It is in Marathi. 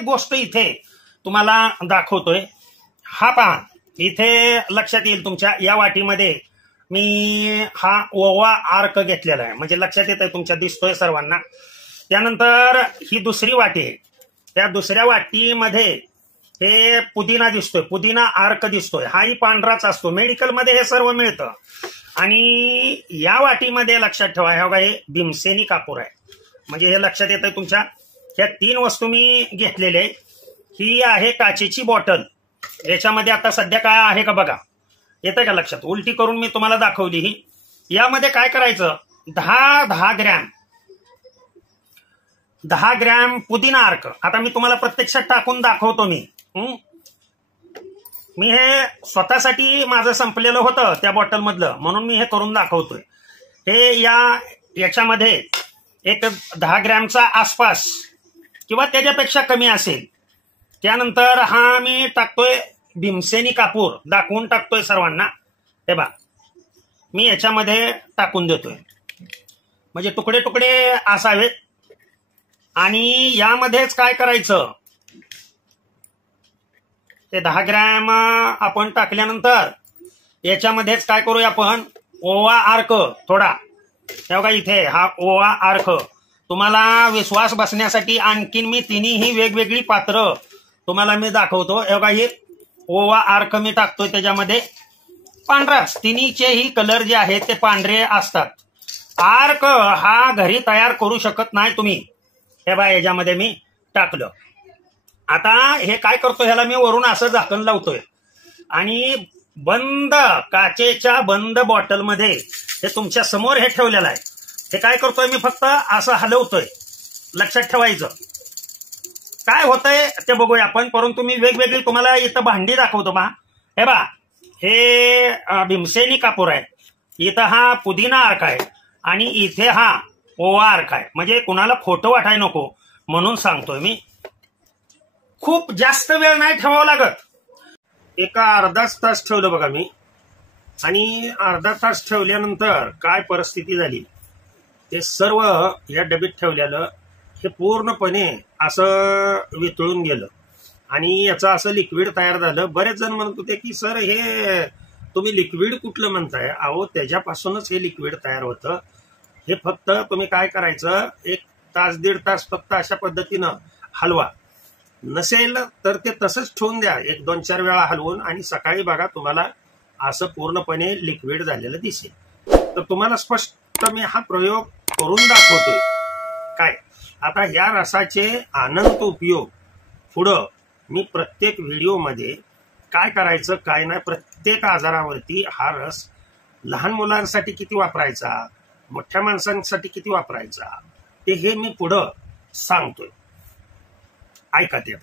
एक गोष्ट इथे तुम्हाला दाखवतोय. हा पहा, इथे लक्षात येईल तुमच्या या वाटीमध्ये मी हा ओवा आर्क घेतलेला आहे, म्हणजे लक्षात येत आहे तुमच्या, दिसतोय सर्वांना. त्यानंतर ही दुसरी वाटी आहे, त्या दुसऱ्या वाटीमध्ये हे पुदिना दिसतोय, पुदिना आर्क दिसतोय. हाही पांढराच असतो, मेडिकलमध्ये हे सर्व मिळतं. आणि या वाटीमध्ये लक्षात ठेवा, हे भीमसेनी कापूर आहे, म्हणजे हे लक्षात येत आहे तुमच्या. ह्या 3 वस्तू मी घेतलेल्या आहे. ही आहे काचेची बॉटल, याच्यामध्ये आता सध्या काय आहे का बघा, येतंय का लक्षात? उलटी करून मी तुम्हाला दाखवली ही. यामध्ये काय करायचं, 10 ग्रॅम पुदिना अर्क. आता मी तुम्हाला प्रत्यक्षात टाकून दाखवतो. मी हे स्वतःसाठी माझं संपलेलं होतं त्या बॉटलमधलं, म्हणून मी हे करून दाखवतोय. हे याच्यामध्ये एक 10 ग्रॅमचा आसपास किंवा त्याच्यापेक्षा कमी असेल. त्यानंतर हा मी टाकतोय भीमसेनी कापूर, दाखवून टाकतोय सर्वांना. हे बघा, मी याच्यामध्ये टाकून देतोय, म्हणजे तुकडे तुकडे असावेत. आणि यामध्येच काय करायचं, ते 10 ग्रॅम आपण टाकल्यानंतर याच्यामध्येच काय करूया आपण, ओवा अर्क थोडा. हे बघा, इथे हा ओवा अर्क. तुम्हाला विश्वास बसण्यासाठी आणखीन मी तिन्ही वेगवेगळी पात्र तुम्हाला मी दाखवतो. हे बघा, हे ओवा अर्क मी टाकतोय त्याच्यामध्ये, पांढराच. तिन्हीचेही कलर जे आहेत ते पांढरे असतात. अर्क हा घरी तयार करू शकत नाही तुम्ही. हे बघा, याच्यामध्ये मी टाकलं. आता हे काय करतो, ह्याला मी वरून असं झाकण लावतोय आणि बंद काचेच्या बंद बॉटलमध्ये हे तुमच्या समोर हे ठेवलेलं आहे. हे काय करतोय, मी फक्त असं हलवतोय. लक्षात ठेवायचं. काय होतंय ते बघूया आपण, परंतु मी वेगवेगळी तुम्हाला इथं भांडी दाखवतो पहा. हे बघा, हे भीमसेनी कापूर आहे, इथं हा पुदिना अर्क आहे आणि इथे हा ओवा अर्क आहे. म्हणजे कुणाला खोटं वाटायला नको म्हणून सांगतोय मी. खूप जास्त वेळ नाही ठेवावं लागत. एका अर्धाच तास ठेवलं बघा मी, आणि अर्धा तास ठेवल्यानंतर काय परिस्थिती झाली, ते सर्व या डबीत ठेवलेलं हे पूर्णपणे असं वितळून गेलं आणि याचं असं लिक्विड तयार झालं. बरेच जण म्हणत होते की सर हे तुम्ही लिक्विड कुठलं म्हणताय? अहो, त्याच्यापासूनच हे लिक्विड तयार होतं. हे फक्त तुम्ही काय करायचं, 1 तास 1.5 तास फक्त अशा पद्धतीनं हलवा. नसेल तर ते तसंच ठेवून द्या, 1-2-4 वेळा हलवून, आणि सकाळी बघा तुम्हाला असं पूर्णपणे लिक्विड झालेलं दिसेल. तर तुम्हाला स्पष्ट मी हा प्रयोग करून दाखवतोय. काय आता या रसाचे अनंत उपयोग पुढं मी प्रत्येक व्हिडिओमध्ये काय करायचं काय नाही, प्रत्येक आजारावरती हा रस लहान मुलांसाठी किती वापरायचा, मोठ्या माणसांसाठी किती वापरायचा, ते हे मी पुढं सांगतोय. ऐका ते.